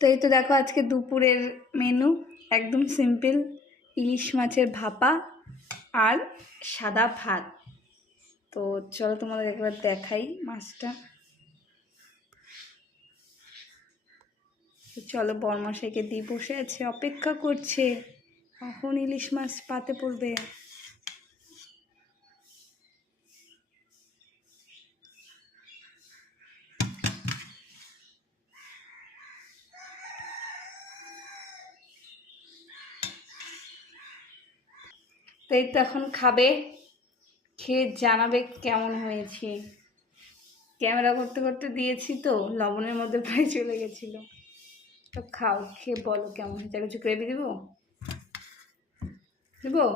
তো এই তো দেখো আজকে দুপুরের মেনু একদম সিম্পল, ইলিশ মাছের ভাপা আর সাদা ভাত। তো চলো তোমাদের একবার দেখাই মাছটা। চলো বরমশাইকে দিয়ে বসে আছে, অপেক্ষা করছে কখন ইলিশ মাছ পাতে পড়বে। তো এই তো এখন খাবে, খেয়ে জানাবে কেমন হয়েছে। ক্যামেরা করতে করতে দিয়েছি তো লবণের মধ্যে প্রায় চলে গেছিলো। তো খাও, খেয়ে বলো কেমন হয়েছে। কিছু গ্রেভি দেবো দেবো